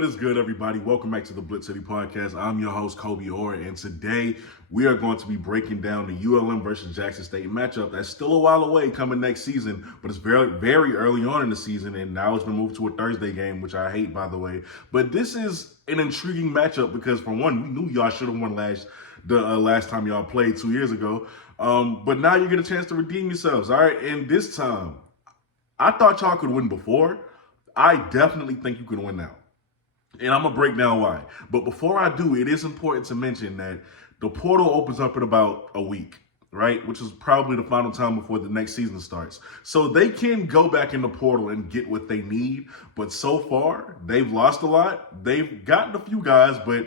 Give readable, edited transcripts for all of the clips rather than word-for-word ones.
What is good, everybody? Welcome back to the BlitzCity Podcast. I'm your host, Kobe Orr, and today we are going to be breaking down the ULM versus Jackson State matchup that's still a while away coming next season, but it's very, very early on in the season, and now it's been moved to a Thursday game, which I hate, by the way. But this is an intriguing matchup because, for one, we knew y'all should have won last time y'all played 2 years ago, but now you get a chance to redeem yourselves, all right? And this time, I thought y'all could win before. I definitely think you can win now. And I'm going to break down why. But before I do, it is important to mention that the portal opens up in about a week, right? Which is probably the final time before the next season starts. So they can go back in the portal and get what they need. But so far, they've lost a lot. They've gotten a few guys, but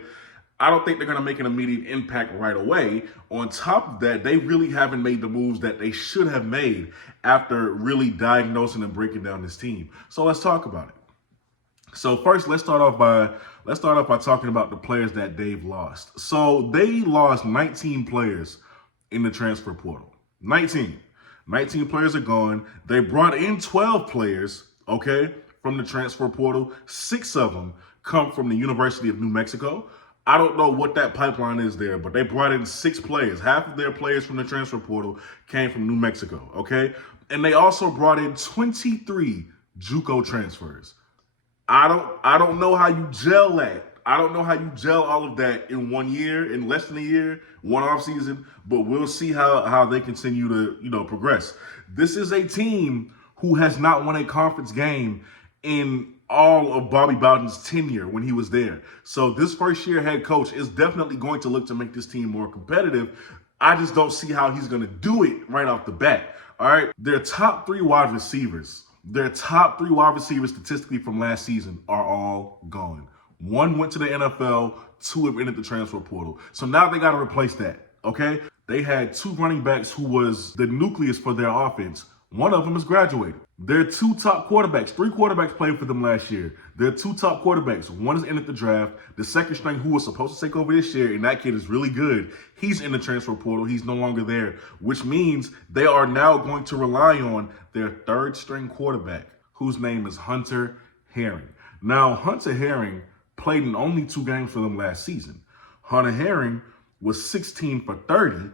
I don't think they're going to make an immediate impact right away. On top of that, they really haven't made the moves that they should have made after really diagnosing and breaking down this team. So let's talk about it. So first, let's start off by talking about the players that they've lost. So they lost 19 players in the transfer portal. 19 players are gone. They brought in 12 players, okay, from the transfer portal. 6 of them come from the University of New Mexico. I don't know what that pipeline is there, but they brought in 6 players. Half of their players from the transfer portal came from New Mexico, okay? And they also brought in 23 JUCO transfers. I don't know how you gel that. I don't know how you gel all of that in 1 year, in less than a year, one off season, but we'll see how they continue to, progress. This is a team who has not won a conference game in all of Bobby Bowden's tenure when he was there. So this first year head coach is definitely going to look to make this team more competitive. I just don't see how he's going to do it right off the bat. All right. Their top 3 wide receivers statistically from last season are all gone. 1 went to the NFL, 2 have entered the transfer portal. So now they got to replace that. Okay. They had 2 running backs who was the nucleus for their offense. One of them has graduated. Their 2 top quarterbacks, 3 quarterbacks played for them last year. Their 2 top quarterbacks, one is in at the draft. The second string who was supposed to take over this year, and that kid is really good. He's in the transfer portal. He's no longer there, which means they are now going to rely on their 3rd string quarterback, whose name is Hunter Herring. Now, Hunter Herring played in only 2 games for them last season. Hunter Herring was 16 for 30,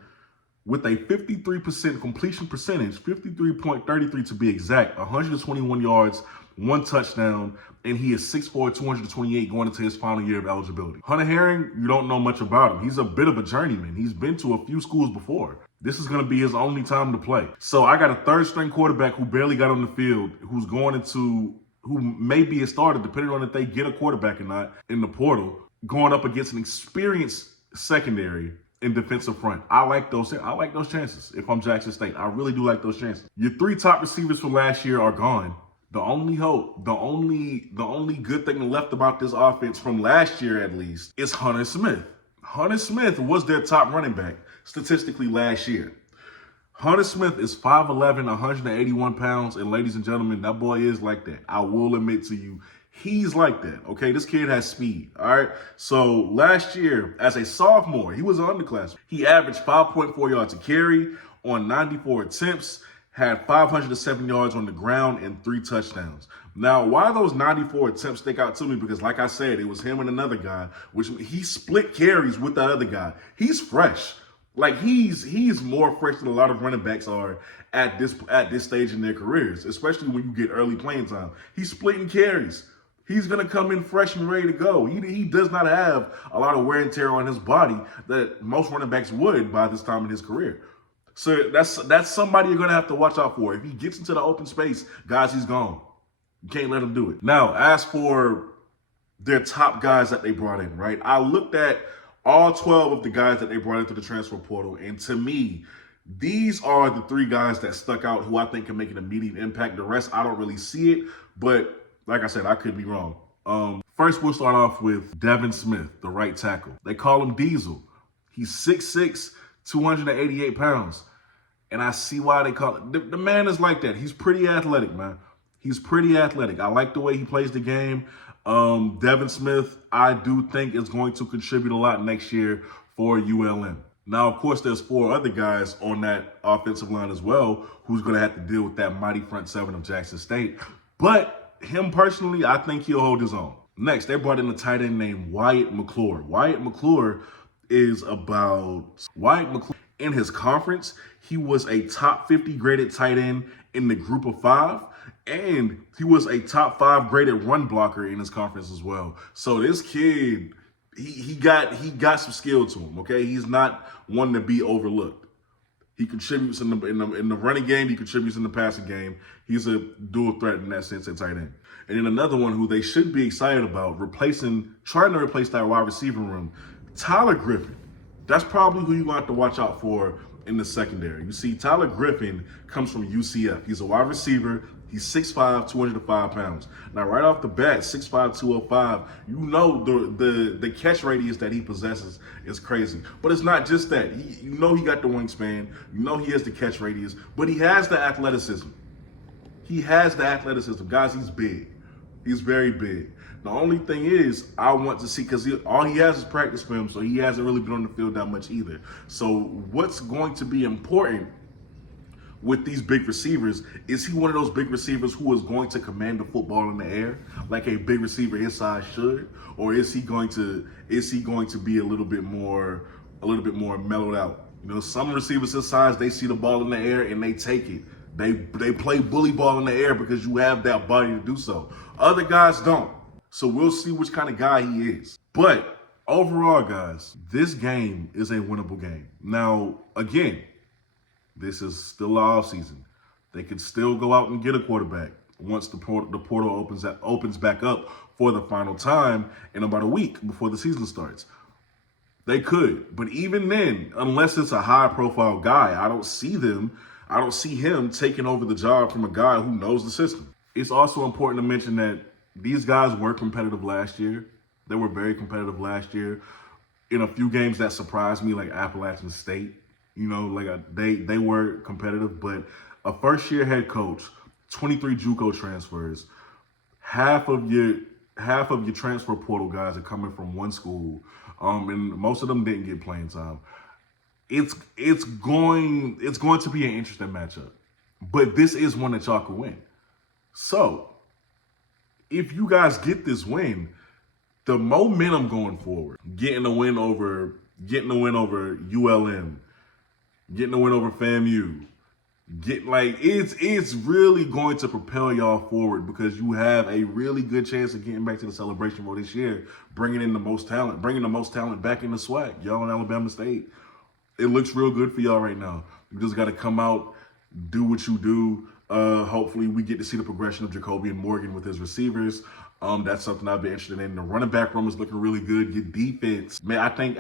with a 53% completion percentage, 53.33 to be exact, 121 yards, 1 touchdown, and he is 6'4", 228 going into his final year of eligibility. Hunter Herring, you don't know much about him. He's a bit of a journeyman. He's been to a few schools before. This is going to be his only time to play. So I got a 3rd string quarterback who barely got on the field, who may be a starter, depending on if they get a quarterback or not in the portal, going up against an experienced secondary in defensive front. I like those chances. If I'm Jackson State, I really do like those chances. Your 3 top receivers from last year are gone. The only hope, the only good thing left about this offense from last year at least is Hunter Smith. Hunter Smith was their top running back statistically last year. Hunter Smith is 5'11", 181 pounds, and ladies and gentlemen, that boy is like that. I will admit to you, he's like that, okay? This kid has speed, all right? So last year, as a sophomore, he was an underclassman. He averaged 5.4 yards a carry on 94 attempts, had 507 yards on the ground, and 3 touchdowns. Now, why those 94 attempts stick out to me? Because like I said, it was him and another guy, which he split carries with that other guy. He's fresh. Like he's more fresh than a lot of running backs are at this stage in their careers, especially when you get early playing time. He's splitting carries. He's going to come in fresh and ready to go. He does not have a lot of wear and tear on his body that most running backs would by this time in his career. So that's somebody you're going to have to watch out for. If he gets into the open space, guys, he's gone. You can't let him do it. Now, as for their top guys that they brought in, right? I looked at all 12 of the guys that they brought into the transfer portal, and to me, these are the 3 guys that stuck out who I think can make an immediate impact. The rest, I don't really see it, but like I said, I could be wrong. First, we'll start off with Devin Smith, the right tackle. They call him Diesel. He's 6'6", 288 pounds. And I see why they call it. The man is like that. He's pretty athletic, man. He's pretty athletic. I like the way he plays the game. Devin Smith, I do think is going to contribute a lot next year for ULM. Now, of course, there's 4 other guys on that offensive line as well who's going to have to deal with that mighty front 7 of Jackson State. But him personally, I think he'll hold his own. Next, they brought in a tight end named Wyatt McClure. Wyatt McClure in his conference, he was a top 50 graded tight end in the group of 5, and he was a top 5 graded run blocker in his conference as well. So this kid, he got some skill to him. Okay, he's not one to be overlooked. He contributes in the running game. He contributes in the passing game. He's a dual threat in that sense at tight end. And then another one who they should be excited about, trying to replace that wide receiver room, Tyler Griffin. That's probably who you're going to have to watch out for in the secondary. You see, Tyler Griffin comes from UCF. He's a wide receiver. He's 6'5", 205 pounds. Now, right off the bat, 6'5", 205, you know the catch radius that he possesses is crazy. But it's not just that. You know he got the wingspan. You know he has the catch radius. But he has the athleticism. Guys, he's big. He's very big. The only thing is, I want to see, because all he has is practice film, so he hasn't really been on the field that much either. So what's going to be important with these big receivers, is he one of those big receivers who is going to command the football in the air like a big receiver his size should, or is he going to be a little bit more mellowed out? You know, some receivers his size, they see the ball in the air and they take it. They play bully ball in the air because you have that body to do so. Other guys don't. So we'll see which kind of guy he is. But overall, guys, this game is a winnable game. Now, again, this is still off season. They could still go out and get a quarterback once the portal opens back up for the final time in about a week before the season starts. They could, but even then, unless it's a high-profile guy, I don't see him taking over the job from a guy who knows the system. It's also important to mention that these guys were competitive last year. They were very competitive last year in a few games that surprised me, like Appalachian State. You know, like they were competitive, but a first-year head coach, 23 JUCO transfers, half of your transfer portal guys are coming from one school, and most of them didn't get playing time. It's going to be an interesting matchup, but this is one that y'all can win. So, if you guys get this win, the momentum going forward, getting a win over ULM, getting a win over FAMU, it's really going to propel y'all forward, because you have a really good chance of getting back to the Celebration Bowl this year, bringing the most talent back in the SWAC. Y'all in Alabama State. It looks real good for y'all right now. You just got to come out, do what you do. Hopefully we get to see the progression of Jacoby and Morgan with his receivers. That's something I've been interested in. The running back room is looking really good. Your defense, man, I think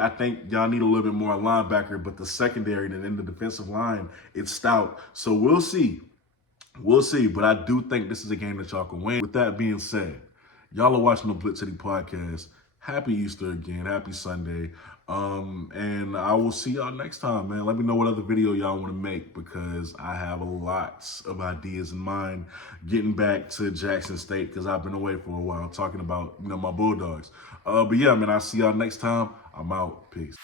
y'all need a little bit more linebacker, but the secondary and then the defensive line, it's stout. So we'll see. But I do think this is a game that y'all can win. With that being said, y'all are watching the BlitzCity Podcast. Happy Easter again. Happy Sunday. And I will see y'all next time, man. Let me know what other video y'all want to make, because I have lots of ideas in mind getting back to Jackson State, because I've been away for a while talking about, my Bulldogs. But yeah, man, I'll see y'all next time. I'm out. Peace.